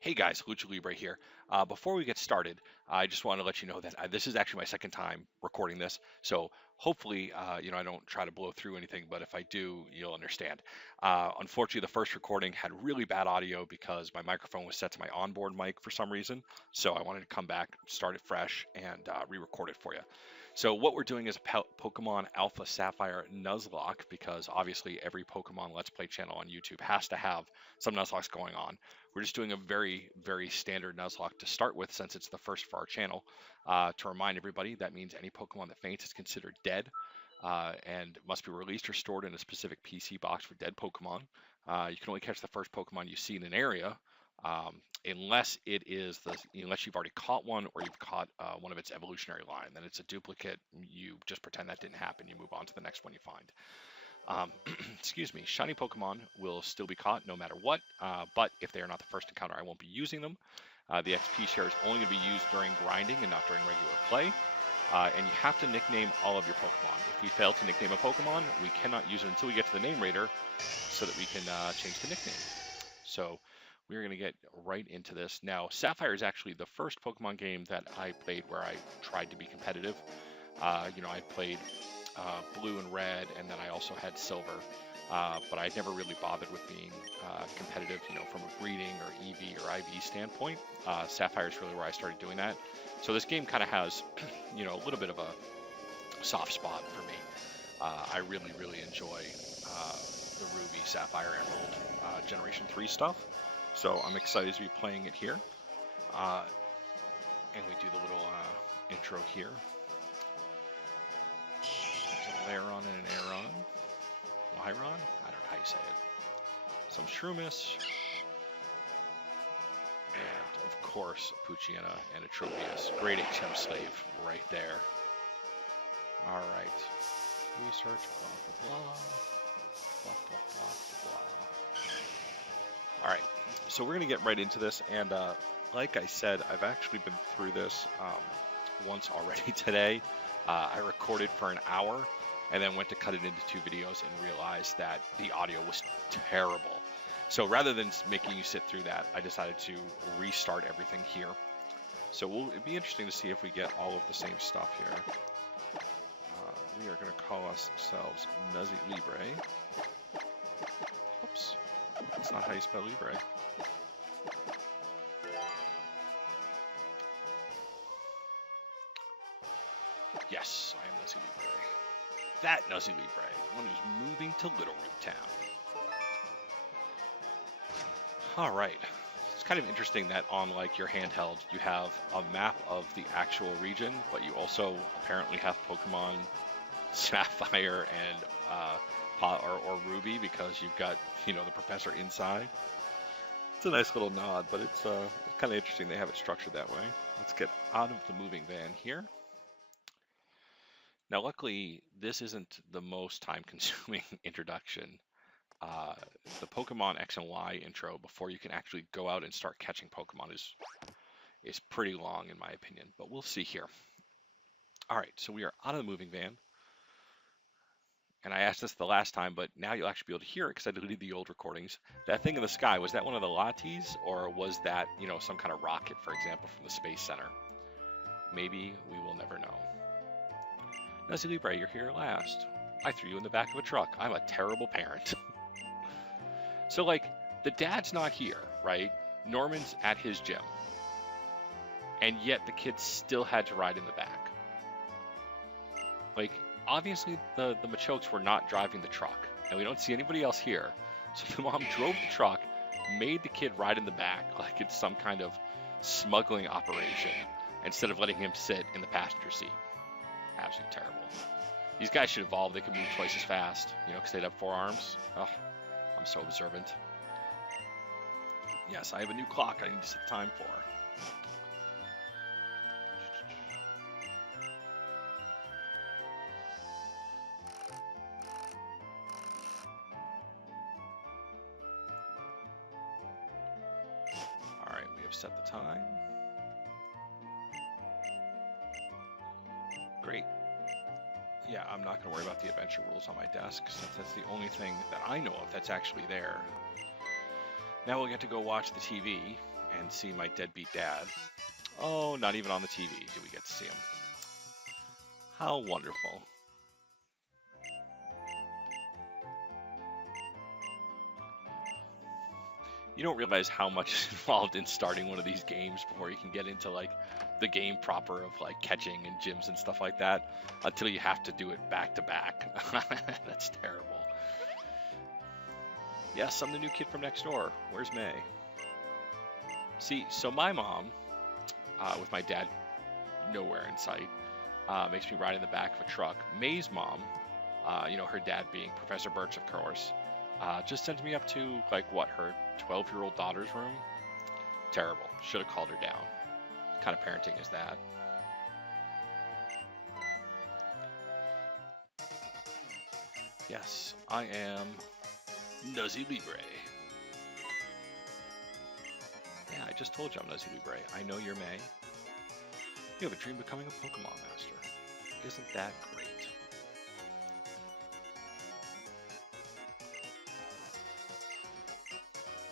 Hey guys, Lucha Libre here. Before we get started, I just want to let you know that this is actually my second time recording this, so hopefully, I don't try to blow through anything, but if I do, you'll understand. Unfortunately, the first recording had really bad audio because my microphone was set to my onboard mic for some reason, so I wanted to come back, start it fresh, and re-record it for you. So what we're doing is a Pokemon Alpha Sapphire Nuzlocke because obviously every Pokemon Let's Play channel on YouTube has to have some Nuzlocks going on. We're just doing a very, very standard Nuzlocke to start with since it's the first for our channel. To remind everybody, that means any Pokemon that faints is considered dead and must be released or stored in a specific PC box for dead Pokemon. You can only catch the first Pokemon you see in an area unless unless you've already caught one or you've caught one of its evolutionary line. Then it's a duplicate. You just pretend that didn't happen. You move on to the next one you find. Excuse me, shiny Pokemon will still be caught no matter what, but if they are not the first encounter, I won't be using them. The XP share is only going to be used during grinding and not during regular play. And you have to nickname all of your Pokemon. If we fail to nickname a Pokemon, we cannot use it until we get to the name raider so that we can change the nickname. So we're going to get right into this. Now, Sapphire is actually the first Pokemon game that I played where I tried to be competitive. I played blue and red, and then I also had silver. But I never really bothered with being competitive, from a breeding or EV or IV standpoint. Sapphire is really where I started doing that. So this game kind of has, a little bit of a soft spot for me. I really, really enjoy the Ruby, Sapphire, Emerald Generation 3 stuff. So I'm excited to be playing it here. And we do the little intro here. There's a Lairon and an Aeron. Lyron? I don't know how you say it. Some Shroomish. And, of course, a Poochyena and a Tropius. Great HM slave right there. Alright. Research, blah, blah, blah. Blah, blah, blah, blah. Alright. So we're going to get right into this. And like I said, I've actually been through this once already today. I recorded for an hour and then went to cut it into 2 videos and realized that the audio was terrible. So rather than making you sit through that, I decided to restart everything here. So it'd be interesting to see if we get all of the same stuff here. We are going to call ourselves Nuzzy Libre. Oops, that's not how you spell Libre. Yes, I am Nuzzy Libre. That Nuzzy Libre, the one who's moving to Little Root Town. Alright, it's kind of interesting that on your handheld, you have a map of the actual region, but you also apparently have Pokemon Sapphire and or Ruby because you've got, the professor inside. It's a nice little nod, but it's kind of interesting they have it structured that way. Let's get out of the moving van here. Now, luckily, this isn't the most time-consuming introduction. The Pokemon X and Y intro before you can actually go out and start catching Pokemon is pretty long, in my opinion, but we'll see here. All right, so we are out of the moving van. And I asked this the last time, but now you'll actually be able to hear it because I deleted the old recordings. That thing in the sky, was that one of the Lattes, or was that, some kind of rocket, for example, from the Space Center? Maybe we will never know. Nuzzy Libre, you're here at last. I threw you in the back of a truck. I'm a terrible parent. So, the dad's not here, right? Norman's at his gym. And yet the kids still had to ride in the back. Obviously the Machokes were not driving the truck. And we don't see anybody else here. So the mom drove the truck, made the kid ride in the back like it's some kind of smuggling operation, instead of letting him sit in the passenger seat. Absolutely terrible. These guys should evolve. They could move twice as fast, because they'd have 4 arms. Oh, I'm so observant. Yes, I have a new clock I need to set the time for. All right, we have set the time. Great. Yeah, I'm not going to worry about the adventure rules on my desk, since that's the only thing that I know of that's actually there. Now we'll get to go watch the TV, and see my deadbeat dad. Oh, not even on the TV do we get to see him. How wonderful. You don't realize how much is involved in starting one of these games before you can get into like the game proper of like catching and gyms and stuff like that until you have to do it back to back. That's terrible. Yes, I'm the new kid from next door. Where's May? See, so my mom, with my dad nowhere in sight, makes me ride in the back of a truck. May's mom, her dad being Professor Birch, of course, just sends me up to, like, what, her 12-year-old daughter's room? Terrible. Should have called her down. What kind of parenting is that? Yes, I am Nuzzy Libre. Yeah, I just told you I'm Nuzzy Libre. I know you're May. You have a dream of becoming a Pokemon Master. Isn't that great?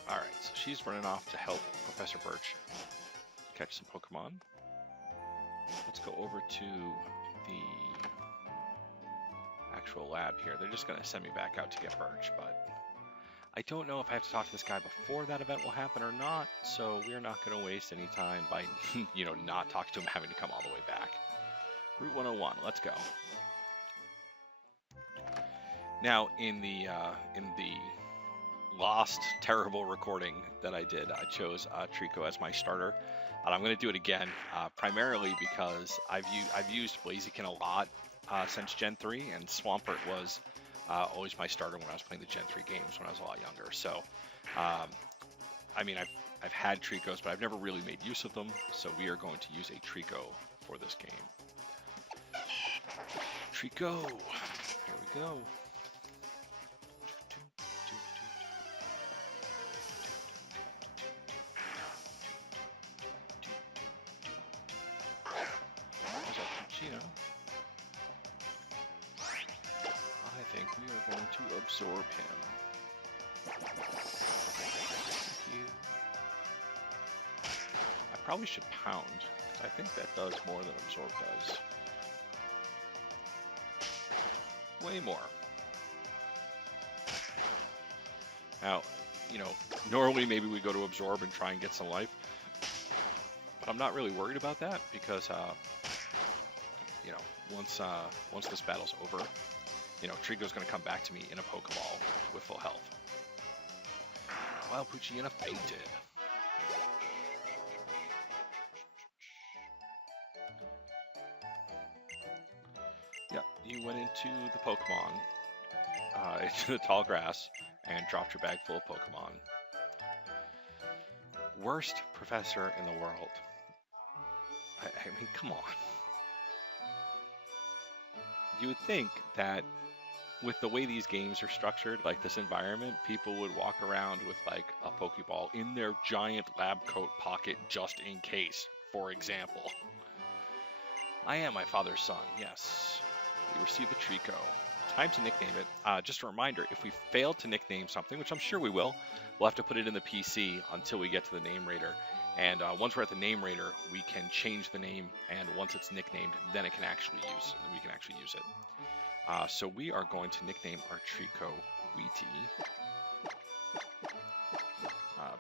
Alright, so she's running off to help Professor Birch catch some Pokemon. Let's go over to the actual lab here. They're just going to send me back out to get Birch, but I don't know if I have to talk to this guy before that event will happen or not, so we're not going to waste any time by, not talking to him, having to come all the way back. Route 101, let's go. Now, in the lost, terrible recording that I did, I chose Trico as my starter. And I'm going to do it again, primarily because I've used Blaziken a lot since Gen 3, and Swampert was always my starter when I was playing the Gen 3 games when I was a lot younger. So, I've had Tricos, but I've never really made use of them. So we are going to use a Trico for this game. Trico, here we go. I think we are going to absorb him. Thank you. I probably should pound, because I think that does more than absorb does. Way more. Now, normally maybe we go to absorb and try and get some life, but I'm not really worried about that because, once this battle's over, Trico's going to come back to me in a Pokeball with full health. Wow, Poochyena fainted. Yep, you went into the Pokemon, into the tall grass, and dropped your bag full of Pokemon. Worst professor in the world. I mean, come on. You would think that with the way these games are structured, like this environment, people would walk around with like a Pokeball in their giant lab coat pocket just in case, for example. I am my father's son, yes. We received the Trico. Time to nickname it. Just a reminder, if we fail to nickname something, which I'm sure we will, we'll have to put it in the PC until we get to the name raider. And once we're at the name raider, we can change the name, and once it's nicknamed, then we can actually use it. So we are going to nickname our Trico Wheatie.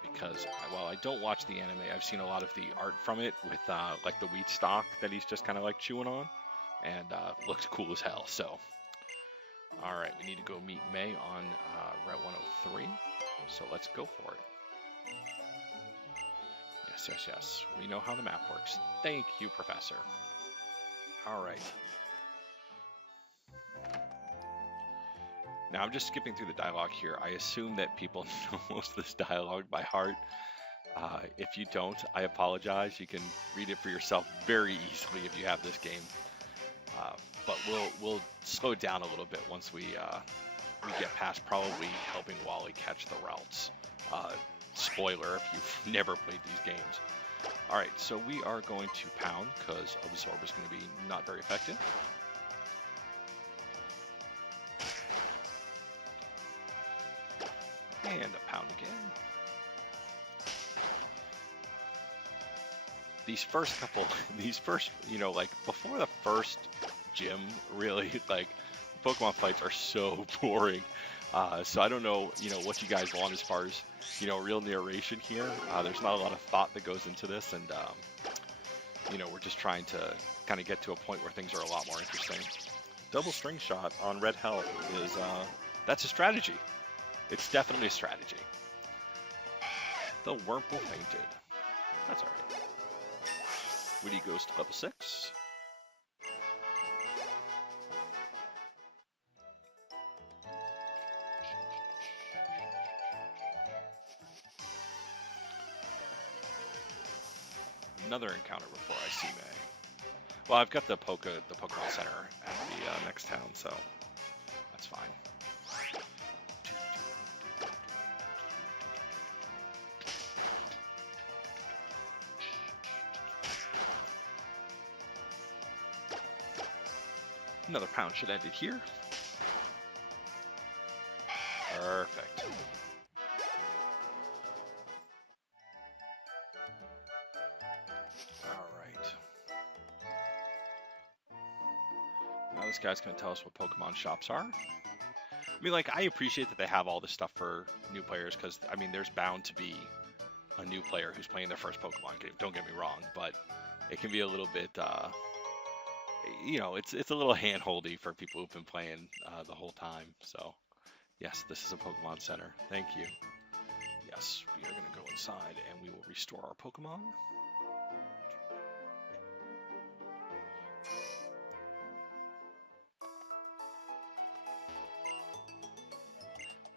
Because while I don't watch the anime, I've seen a lot of the art from it with like the wheat stalk that he's just kind of like chewing on, and looks cool as hell. So, all right, we need to go meet May on Route 103. So let's go for it. Yes. We know how the map works. Thank you, Professor. All right. Now, I'm just skipping through the dialogue here. I assume that people know most of this dialogue by heart. If you don't, I apologize. You can read it for yourself very easily if you have this game. But we'll slow down a little bit once we get past probably helping Wally catch the routes. Spoiler if you've never played these games. Alright, so we are going to pound because Absorb is going to be not very effective. And a pound again. these first couple, these first, you know, like before the first gym, really, like Pokemon fights are so boring. So I don't know, you know, what you guys want as far as, you know, real narration here. There's not a lot of thought that goes into this, and you know, we're just trying to kind of get to a point where things are a lot more interesting. Double string shot on red health is that's a strategy. It's definitely a strategy. The Wurmple fainted. That's all right. Woody goes to level 6. Another encounter before I see May. Well, I've got the Pokemon Center at the next town, so that's fine. Another pound should end it here. Perfect. All right. Now this guy's going to tell us what Pokemon shops are. I mean, like, I appreciate that they have all this stuff for new players because, I mean, there's bound to be a new player who's playing their first Pokemon game. Don't get me wrong, but it can be a little bit, you know, it's a little hand-holdy for people who've been playing the whole time. So, yes, this is a Pokemon Center. Thank you. Yes, we are going to go inside and we will restore our Pokemon.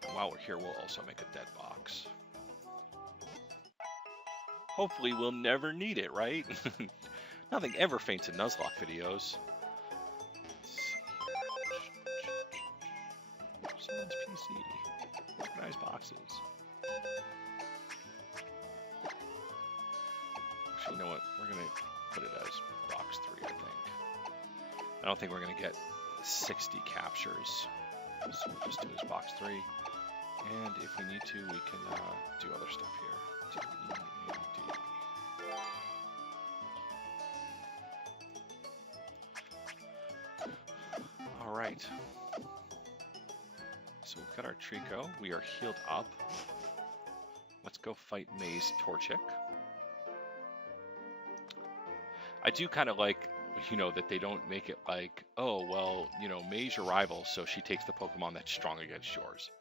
And while we're here, we'll also make a dead box. Hopefully we'll never need it, right? Nothing ever faints in Nuzlocke videos. Someone's PC. Organize boxes. Actually, you know what? We're going to put it as box 3, I think. I don't think we're going to get 60 captures. So we'll just do this box 3. And if we need to, we can do other stuff here. D-E-A-D. All right. So we've got our Trico. We are healed up. Let's go fight May's Torchic. I do kind of like, you know, that they don't make it like, oh, well, you know, May's your rival, so she takes the Pokemon that's strong against yours.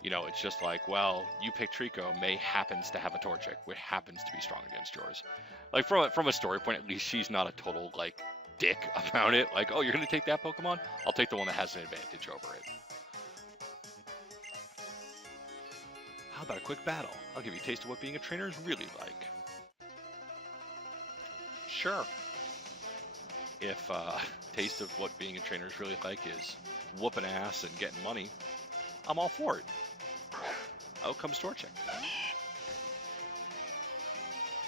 You know, it's just like, well, you pick Trico, May happens to have a Torchic, which happens to be strong against yours. Like, from a story point, at least she's not a total, like, dick about it. Like, oh, you're going to take that Pokemon? I'll take the one that has an advantage over it. How about a quick battle? I'll give you a taste of what being a trainer is really like. Sure. If taste of what being a trainer is really like is whooping ass and getting money, I'm all for it. Out comes Torchic.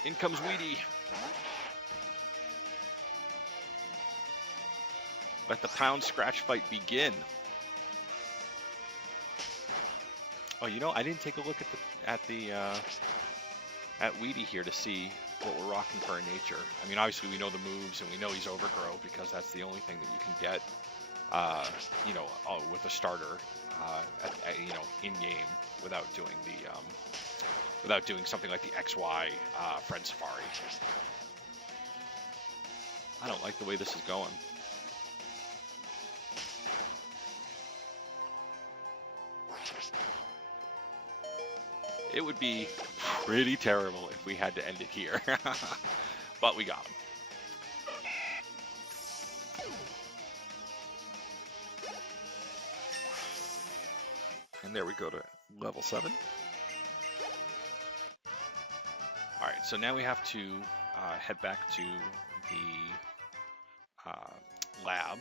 In comes Weedy. Let the pound scratch fight begin. Oh, you know, I didn't take a look at Weedy here to see what we're rocking for our nature. I mean, obviously we know the moves and we know he's Overgrow because that's the only thing that you can get, you know, with a starter, you know, in game without doing the, without doing something like the XY Friend Safari. I don't like the way this is going. It would be pretty terrible if we had to end it here, but we got him. And there we go to level 7. All right, so now we have to head back to the lab.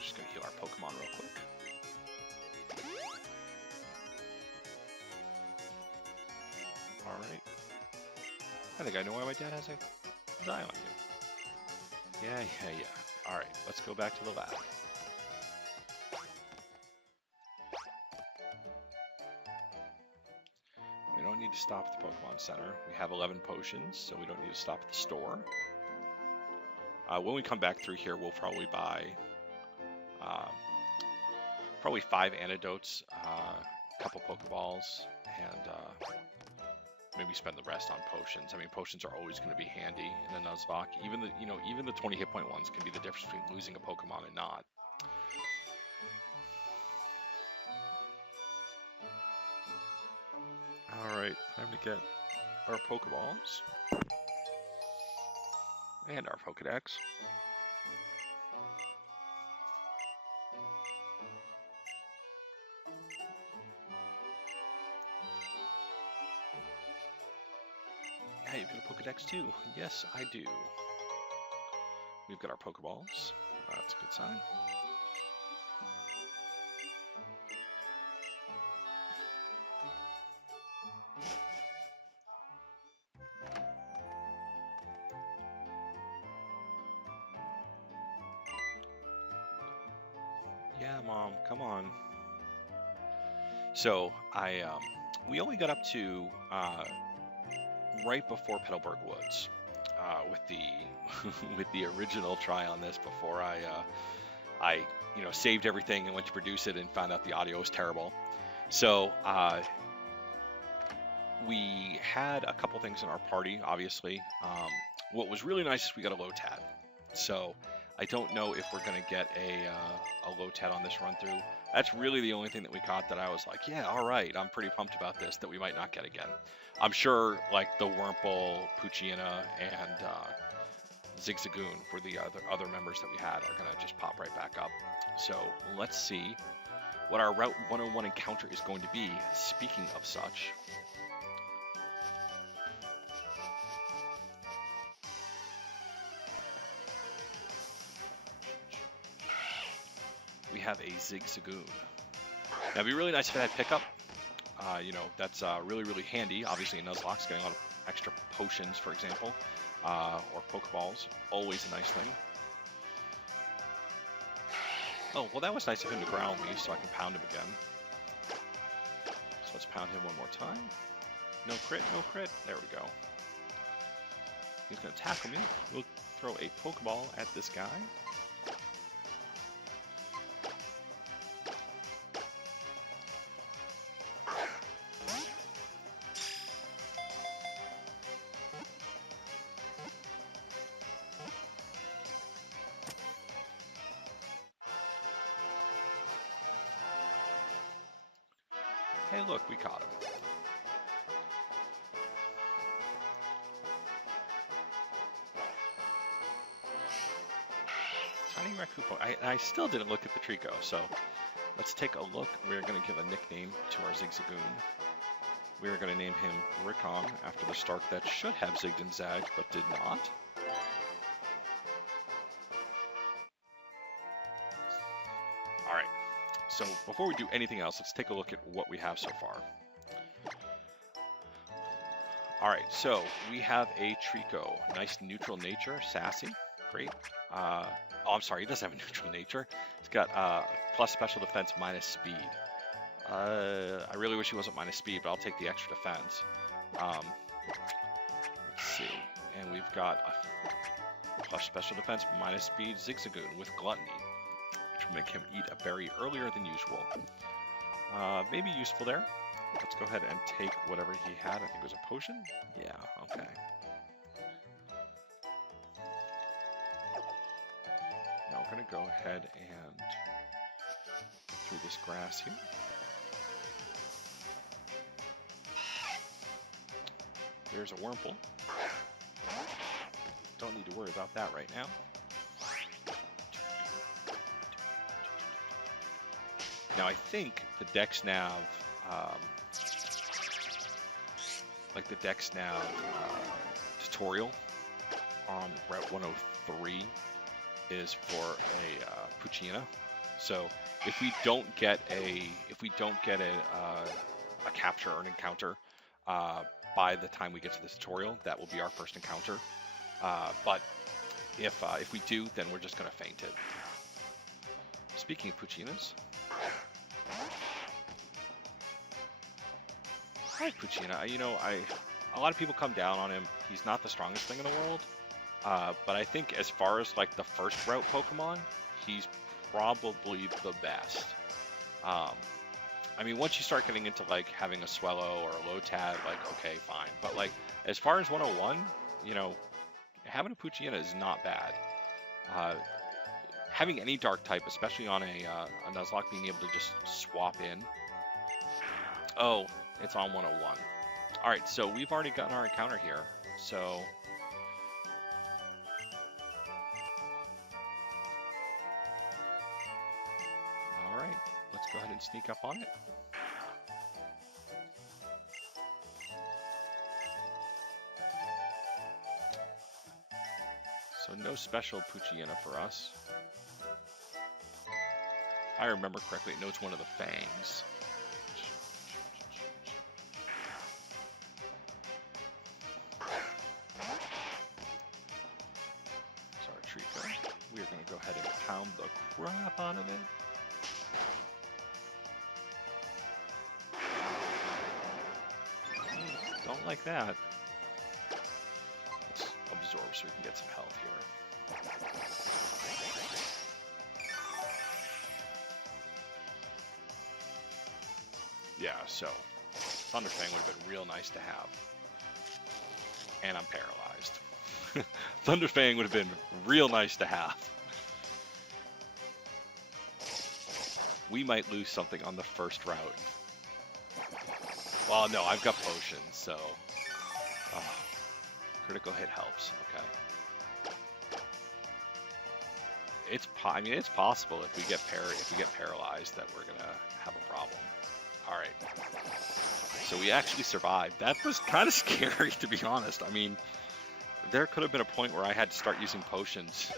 Just gonna heal our Pokemon real quick. Alright. I think I know why my dad has his eye on you. Yeah. Alright, let's go back to the lab. We don't need to stop at the Pokemon Center. We have 11 potions, so we don't need to stop at the store. When we come back through here, we'll probably buy probably 5 antidotes, a couple Pokeballs, and maybe spend the rest on potions. I mean, potions are always going to be handy in a Nuzlocke. Even the 20 hit point ones can be the difference between losing a Pokemon and not. All right, time to get our Pokeballs and our Pokedex. Yeah, you've got a Pokedex too. Yes, I do. We've got our Pokeballs. That's a good sign. Yeah, Mom, come on. So we only got up to right before Petalburg Woods with the with the original try on this before I saved everything and went to produce it and found out the audio was terrible. So we had a couple things in our party, obviously. What was really nice is we got a Lotad. So I don't know if we're going to get a Lotad on this run through. That's really the only thing that we got that I was like, yeah, all right, I'm pretty pumped about this, that we might not get again. I'm sure like the Wurmple, Poochyena, and Zigzagoon for the other members that we had are going to just pop right back up. So let's see what our Route 101 encounter is going to be. Speaking of such, we have a Zigzagoon. Now, it'd be really nice if it had pickup. That's really, really handy. Obviously, in Nuzlocke's getting a lot of extra potions, for example, or Pokeballs. Always a nice thing. Oh, well, that was nice of him to growl me so I can pound him again. So let's pound him one more time. No crit, no crit. There we go. He's going to tackle me. We'll throw a Pokeball at this guy. Hey, look, we caught him. Tiny Rakupo. I still didn't look at the Trico, so let's take a look. We're going to give a nickname to our Zigzagoon. We're going to name him Rickon after the Stark that should have zigged and zagged, but did not. Alright, so before we do anything else, let's take a look at what we have so far. Alright, so we have a Trico. Nice neutral nature, sassy, great. Oh, I'm sorry, he doesn't have a neutral nature. He's got plus special defense minus speed. I really wish he wasn't minus speed, but I'll take the extra defense. Let's see, and we've got a plus special defense minus speed Zigzagoon with Gluttony, which will make him eat a berry earlier than usual. Maybe useful there. Let's go ahead and take whatever he had. I think it was a potion? Yeah, okay. Now we're going to go ahead and get through this grass here. There's a Wurmple. Don't need to worry about that right now. Now I think the Dex Nav, like the Dex Nav tutorial on Route 103 is for a Poochyena. So if we don't get a capture or an encounter by the time we get to the tutorial, that will be our first encounter. But if we do, then we're just gonna feint it. Speaking of Poochyenas, hi Poochyena. A lot of people come down on him. He's not the strongest thing in the world, But I think as far as like the first route Pokemon, he's probably the best. Um, I mean, once you start getting into like having a Swellow or a Lotad, like okay, fine. But like as far as 101, you know, having a Poochyena is not bad. Uh, Having any dark type, especially on a Nuzlocke, being able to just swap in. Oh, it's on 101. All right, so we've already gotten our encounter here. So all right, let's go ahead and sneak up on it. So no special Poochyena for us. If I remember correctly, it knows one of the fangs. Sorry, Trico. We are going to go ahead and pound the crap out of it. Don't like that. Let's absorb so we can get some health here. Yeah, so Thunder Fang would have been real nice to have. And I'm paralyzed. Thunder Fang would have been real nice to have. We might lose something on the first route. Well, no, I've got potions, so critical hit helps. Okay. I mean, it's possible if we get paralyzed that we're gonna have a problem. All right. So we actually survived. That was kind of scary, to be honest. I mean, there could have been a point where I had to start using potions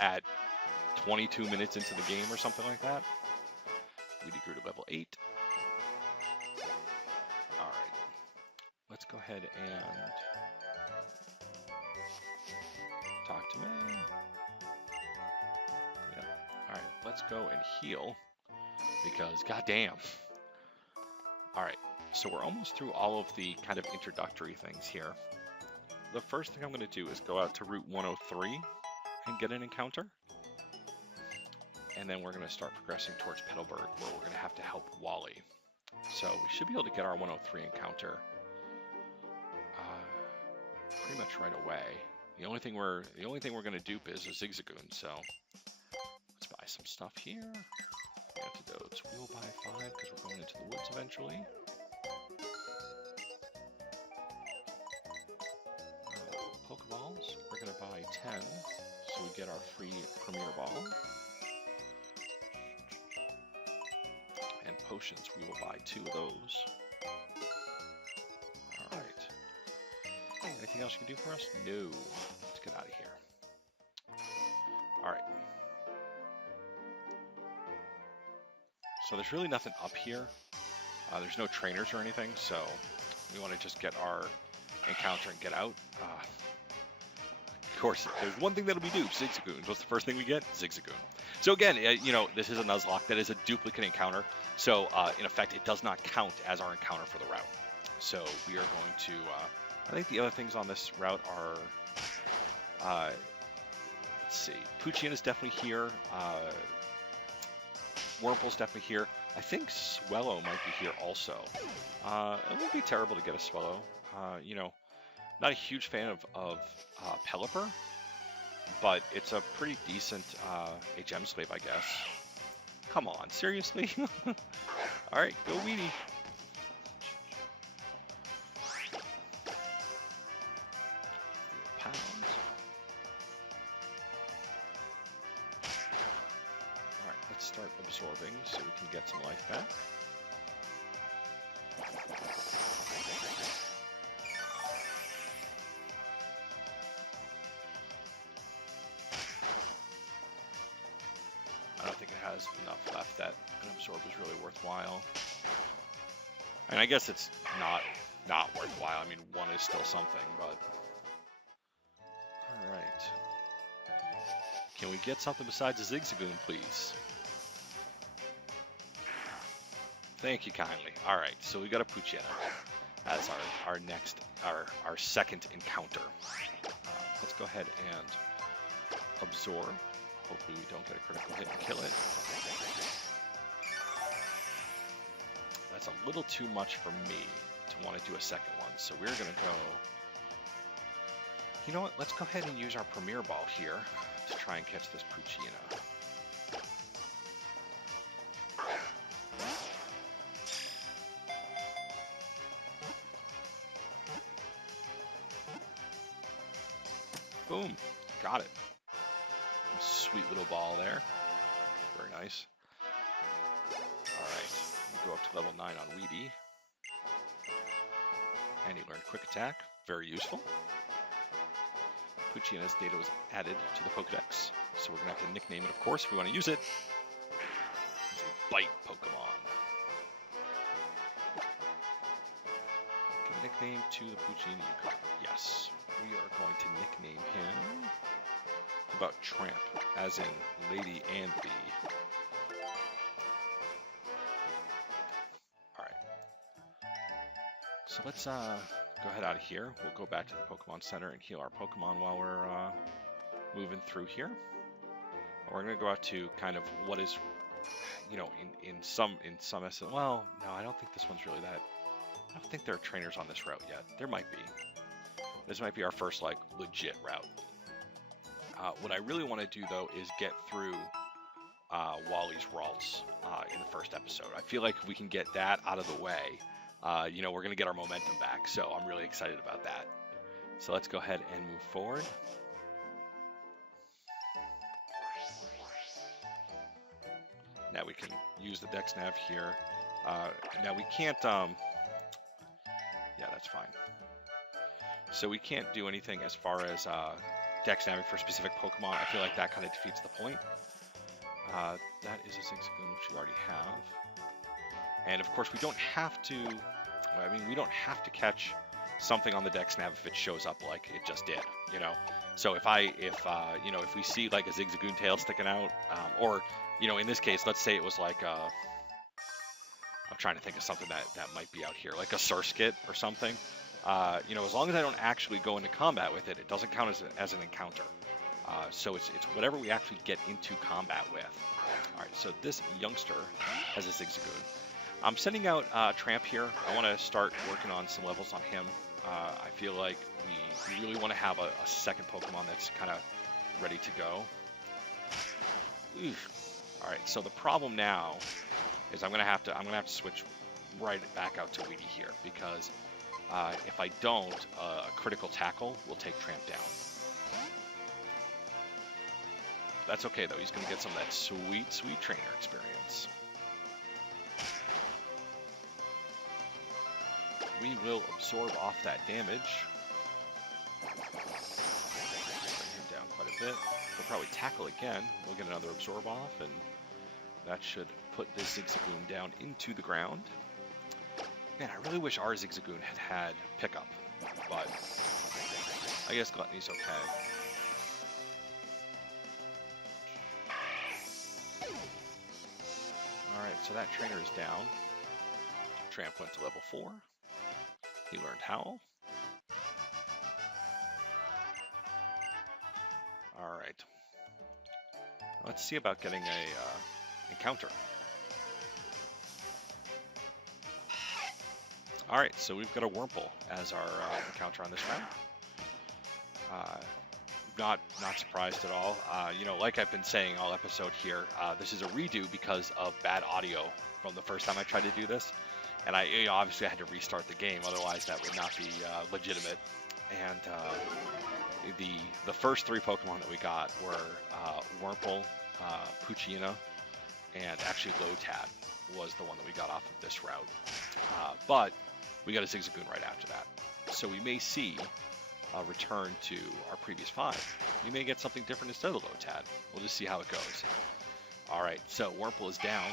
at 22 minutes into the game or something like that. We grew to level 8. All right. Let's go ahead and talk to me. Yep. All right. Let's go and heal because goddamn. All right. So we're almost through all of the kind of introductory things here. The first thing I'm going to do is go out to Route 103 and get an encounter. And then we're going to start progressing towards Petalburg, where we're going to have to help Wally. So we should be able to get our 103 encounter pretty much right away. The only thing we're going to dupe is a Zigzagoon. So let's buy some stuff here. Antidotes. We will buy 5 because we're going into the woods eventually. Pokeballs. We're going to buy 10 so we get our free Premier Ball. And potions, we will buy 2 of those. Alright. Anything else you can do for us? No. Let's get out of here. Alright. So there's really nothing up here. There's no trainers or anything, so we want to just get our encounter and get out. Of course, there's one thing that'll be duped, Zigzagoons. What's the first thing we get? Zigzagoon. So again, you know, this is a Nuzlocke that is a duplicate encounter. So in effect, it does not count as our encounter for the route. So we are going to, I think the other things on this route are, let's see, Poochyena is definitely here. Wurmple's definitely here. I think Swellow might be here also. It wouldn't be terrible to get a Swellow. You know, not a huge fan of Pelipper, but it's a pretty decent a gem slave, I guess. Come on, seriously? All right, go Weedy. Pounds. All right, let's start absorbing so we can get some life back. I don't think it has enough left that an absorb is really worthwhile. I mean, I guess it's not worthwhile. I mean, 1 is still something, but all right. Can we get something besides a Zigzagoon, please? Thank you kindly. All right, so we got a Poochyena as our second encounter. Let's go ahead and absorb. Hopefully we don't get a critical hit and kill it. That's a little too much for me to want to do a second one, so we're going to go... You know what? Let's go ahead and use our Premier Ball here to try and catch this Poochyena. Boom. Got it. Sweet little ball there. Very nice. Alright. Go up to level 9 on Weedy. And he learned Quick Attack. Very useful. Poochyena's data was added to the Pokedex, so we're going to have to nickname it, of course, if we want to use it. It's a Bite Pokemon. Give a nickname to the Poochyena you caught. Yes. We are going to nickname him... How about Tramp, as in Lady and Bee. Alright. So let's go ahead out of here. We'll go back to the Pokemon Center and heal our Pokemon while we're moving through here. We're going to go out to kind of what is, you know, in some essence. Well, no, I don't think this one's really that. I don't think there are trainers on this route yet. There might be. This might be our first, like, legit route. What I really want to do, though, is get through Wally's Ralts in the first episode. I feel like if we can get that out of the way, you know, we're going to get our momentum back. So I'm really excited about that. So let's go ahead and move forward. Now we can use the Dex Nav here. Now we can't... yeah, that's fine. So we can't do anything as far as Dex Navigating for specific Pokemon. I feel like that kind of defeats the point. That is a Zigzagoon, which we already have. And of course, we don't have to... I mean, we don't have to catch something on the Dex Nav if it shows up like it just did, you know? So if you know, if we see like a Zigzagoon tail sticking out, or, you know, in this case, let's say it was like a... I'm trying to think of something that might be out here, like a Surskit or something. You know, as long as I don't actually go into combat with it, it doesn't count as an encounter. So it's whatever we actually get into combat with. All right, so this youngster has a Zigzagoon. I'm sending out Tramp here. I want to start working on some levels on him. I feel like we really want to have a second Pokemon that's kind of ready to go. Oof. All right, so the problem now is I'm gonna have to switch right back out to Weedy here, because if I don't, a critical tackle will take Tramp down. That's okay though, he's gonna get some of that sweet, sweet trainer experience. We will absorb off that damage. Bring him down quite a bit. We'll probably tackle again. We'll get another absorb off, and that should put this Zigzagoon down into the ground. Man, I really wish our Zigzagoon had pickup, but I guess Gluttony's okay. Alright, so that trainer is down. Tramp went to level 4. He learned Howl. Alright. Let's see about getting a encounter. Alright, so we've got a Wurmple as our encounter on this round. Not surprised at all. You know, like I've been saying all episode here, this is a redo because of bad audio from the first time I tried to do this. And you know, obviously I had to restart the game, otherwise that would not be legitimate. And the first 3 Pokemon that we got were Wurmple, Poochyena, and actually Lotad was the one that we got off of this route. But we got a Zigzagoon right after that. So we may see a return to our previous 5. We may get something different instead of the Lotad. We'll just see how it goes. Alright, so Wurmple is down.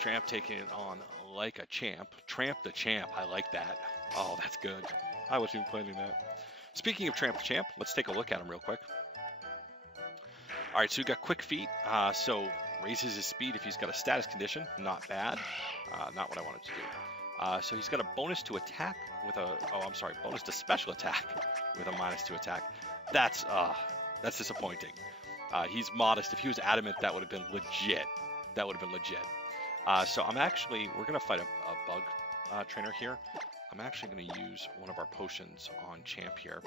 Tramp taking it on like a champ. Tramp the Champ, I like that. Oh, that's good. I wasn't even planning that. Speaking of Tramp the Champ, let's take a look at him real quick. Alright, so we've got Quick Feet, so raises his speed if he's got a status condition. Not bad. Not what I wanted to do. So he's got a bonus to attack with a... Oh, I'm sorry. Bonus to special attack with a -2 attack. That's disappointing. He's modest. If he was adamant, that would have been legit. That would have been legit. So we're going to fight a bug trainer here. I'm actually going to use one of our potions on Champ here.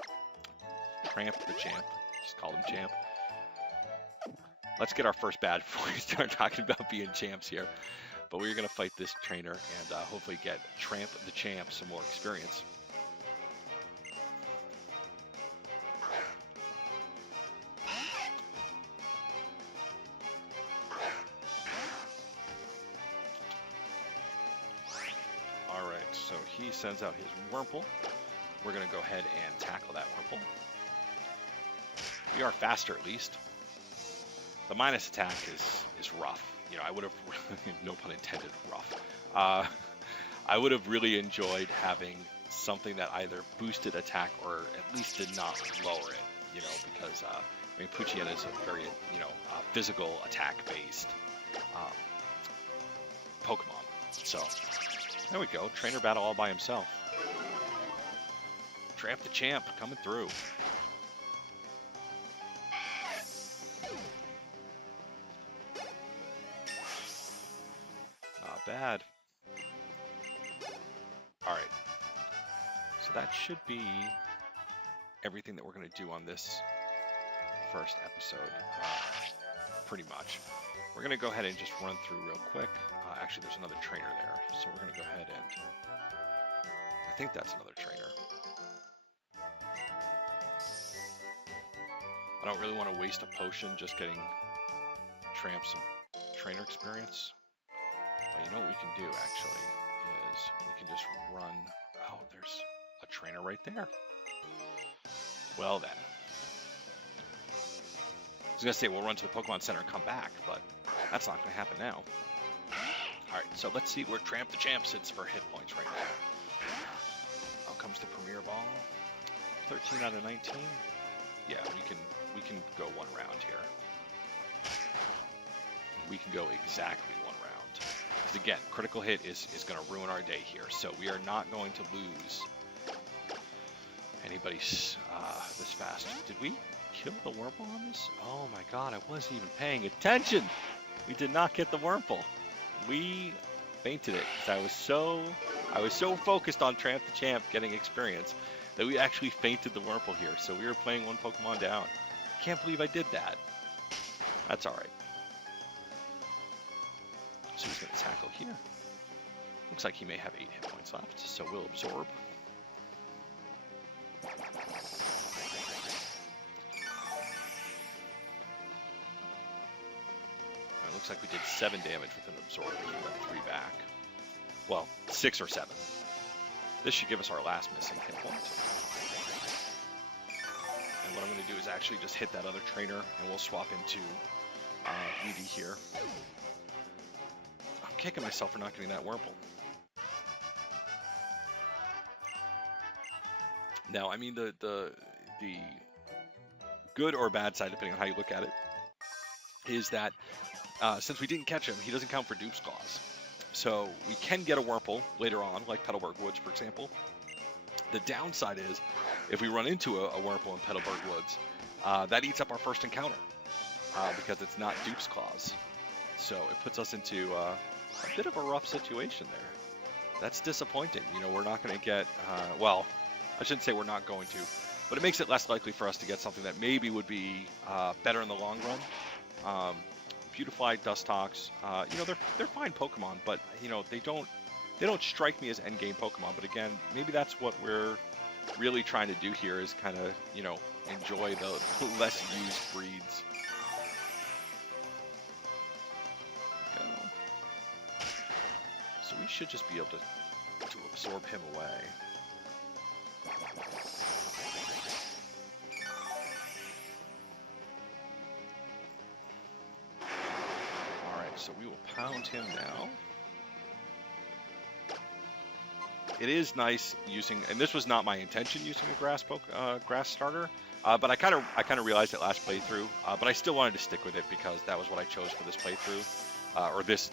Tramp the Champ. Just call him Champ. Let's get our first bad before we start talking about being champs here. But we're going to fight this trainer and hopefully get Tramp the Champ some more experience. Alright, so he sends out his Wurmple. We're going to go ahead and tackle that Wurmple. We are faster at least. The minus attack is rough. You know, I would have, no pun intended, rough. I would have really enjoyed having something that either boosted attack or at least did not lower it. You know, because I mean, Poochyena is a very, you know, physical attack-based Pokemon. So there we go, trainer battle all by himself. Tramp the Champ coming through. Not bad. Alright. So that should be everything that we're going to do on this first episode. Pretty much. We're going to go ahead and just run through real quick. Actually, there's another trainer there. So we're going to go ahead and... I think that's another trainer. I don't really want to waste a potion just getting Tramp some trainer experience. You know what we can do, actually, is we can just run... Oh, there's a trainer right there. Well, then. I was going to say we'll run to the Pokemon Center and come back, but that's not going to happen now. Alright, so let's see where Tramp the Champ sits for hit points right now. Out comes the Premier Ball. 13 out of 19. Yeah, we can go one round here. We can go exactly one round. Because again, critical hit is going to ruin our day here, so we are not going to lose anybody this fast. Did we kill the Wurmple on this? Oh my god, I wasn't even paying attention! We did not get the Wurmple. We fainted it because I was so focused on Tramp the Champ getting experience that we actually fainted the Wurmple here. So we were playing one Pokemon down. Can't believe I did that. That's alright. So he's going to tackle here. Looks like he may have 8 hit points left, so we'll absorb. It looks like we did 7 damage with an absorb. We got 3 back. Well, 6 or 7. This should give us our last missing hit point. And what I'm going to do is actually just hit that other trainer, and we'll swap into Weedy here. I'm kicking myself for not getting that Wurmple. Now, I mean, the good or bad side, depending on how you look at it, is that since we didn't catch him, he doesn't count for Dupe's Claws. So we can get a Wurmple later on, like Petalburg Woods, for example. The downside is, if we run into a Wurmple in Petalburg Woods, that eats up our first encounter, because it's not Dupe's Claws. So it puts us into a bit of a rough situation there. That's disappointing. You know, we're not going to get, well, I shouldn't say we're not going to, but it makes it less likely for us to get something that maybe would be better in the long run. Beautified Dustox, you know, they're fine Pokemon, but you know, they don't strike me as endgame Pokemon. But again, maybe that's what we're really trying to do here, is kind of, you know, enjoy the less used breeds. Go. So we should just be able to absorb him away. So we will pound him now. It is nice using, and this was not my intention using a grass starter, but I kind of realized it last playthrough. But I still wanted to stick with it because that was what I chose for this playthrough, or this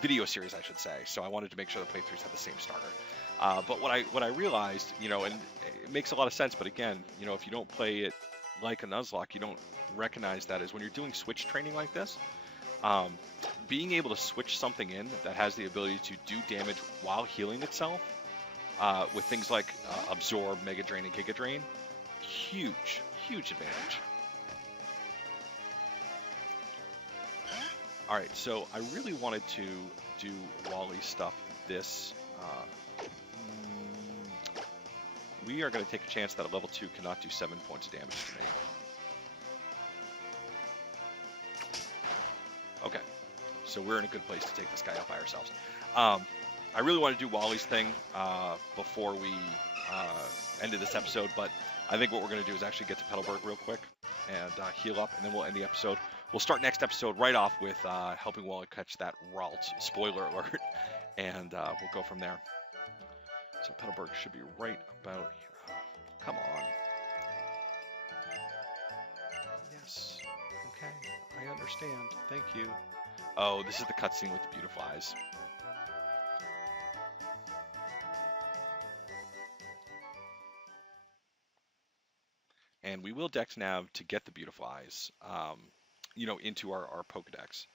video series, I should say. So I wanted to make sure the playthroughs had the same starter. But what I realized, you know, and it makes a lot of sense, but again, you know, if you don't play it like a Nuzlocke, you don't recognize that is when you're doing switch training like this, um, being able to switch something in that has the ability to do damage while healing itself, with things like Absorb, Mega Drain, and Giga Drain, huge, huge advantage. All right, so I really wanted to do Wally stuff this. We are going to take a chance that a level 2 cannot do 7 points of damage to me. Okay, so we're in a good place to take this guy out by ourselves. I really want to do Wally's thing before we ended this episode, but I think what we're going to do is actually get to Petalburg real quick and heal up, and then we'll end the episode. We'll start next episode right off with helping Wally catch that Ralt, spoiler alert, and we'll go from there. So Petalburg should be right about here. Oh, come on. Yes. Okay. I understand. Thank you. Oh, this is the cutscene with the beautiful eyes. And we will Dex Nav to get the beautiful eyes, you know, into our Pokedex.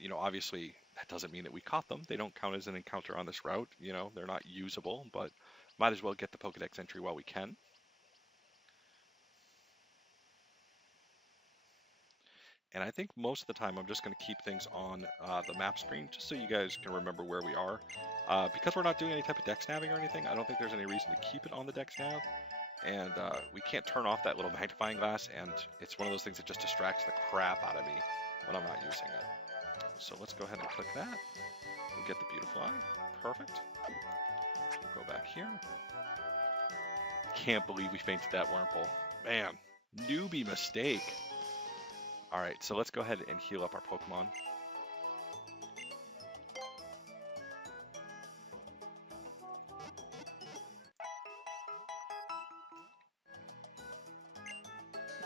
You know, obviously that doesn't mean that we caught them. They don't count as an encounter on this route. You know, they're not usable, but might as well get the Pokedex entry while we can. And I think most of the time I'm just going to keep things on the map screen just so you guys can remember where we are. Because we're not doing any type of Dex Nabbing or anything, I don't think there's any reason to keep it on the Dex Nav. And we can't turn off that little magnifying glass, and it's one of those things that just distracts the crap out of me when I'm not using it. So let's go ahead and click that. We'll get the beautiful eye. Perfect. We'll go back here. Can't believe we fainted that Wurmple. Man, newbie mistake. All right, so let's go ahead and heal up our Pokemon.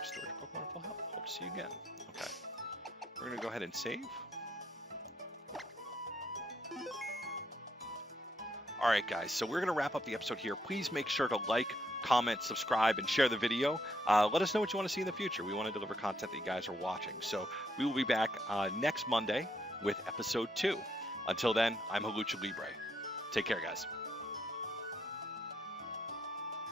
Restore your Pokemon at full health. Hope to see you again. Okay. We're going to go ahead and save. All right, guys, so we're going to wrap up the episode here. Please make sure to like, comment, subscribe, and share the video. Let us know what you want to see in the future. We want to deliver content that you guys are watching. So we will be back next Monday with episode 2. Until then, I'm Halucha Libre. Take care, guys.